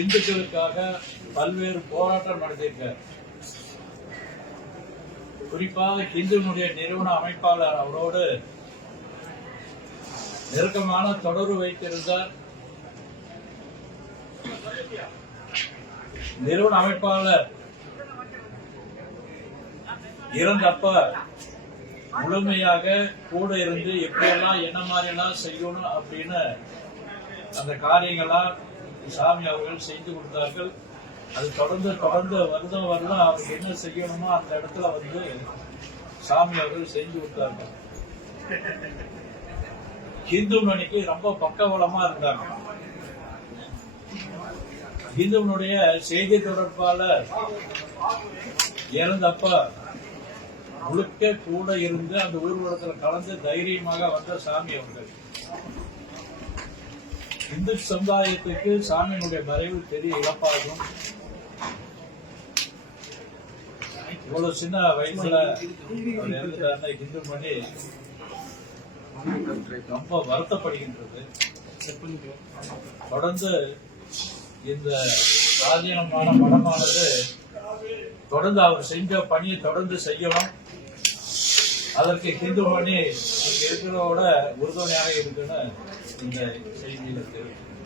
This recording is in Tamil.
இந்துக்களுக்காக பல்வேறு போராட்டம் நடத்தியிருக்கார். குறிப்பாக இந்துனுடைய நிறுவன அமைப்பாளர் அவரோடு நெருக்கமான தொடர்பு வைத்திருந்தார். நிறுவன அமைப்பாளர் இறந்தப்ப முழுமையாக கூட இருந்து எப்படியெல்லாம் என்ன மாதிரிலாம் செய்யணும் அப்படின்னு அந்த காரியங்களாம் சாமி அவர்கள் செய்து கொடுத்தார்கள். அது தொடர்ந்து தொடர்ந்து வருடம் வருடம் அவர் என்ன செய்யணுமோ அந்த இடத்துல வந்து சாமி அவர்கள் செஞ்சு கொடுத்தார்கள். ஹிந்து மணிக்கு ரொம்ப பக்கவளமா இருந்தாங்க. ஹிந்துவனுடைய செய்தி தொடர்பாளர் இறந்தப்ப முழுக்க கூட இருந்து அந்த ஊர்வலத்தில் கலந்து தைரியமாக வந்த சாமி அவர்கள். இந்து சமுதாயத்துக்கு சாமியினுடைய மறைவு பெரிய இழப்பாகும். இவ்வளவு சின்ன வயசுல இறந்துட்டாருன்னா இந்து மணி ரொம்ப வருத்தப்படுகின்றது. தொடர்ந்து இந்த சாதீனமான படமானது தொடர்ந்து அவர் செஞ்ச பணியை தொடர்ந்து செய்யணும். அதற்கு ஹிந்து மணி இங்க இருக்கிறதோட உறுதுணையாக இருக்குன்னு இந்த செய்தியில் தெரிவிக்கிறேன்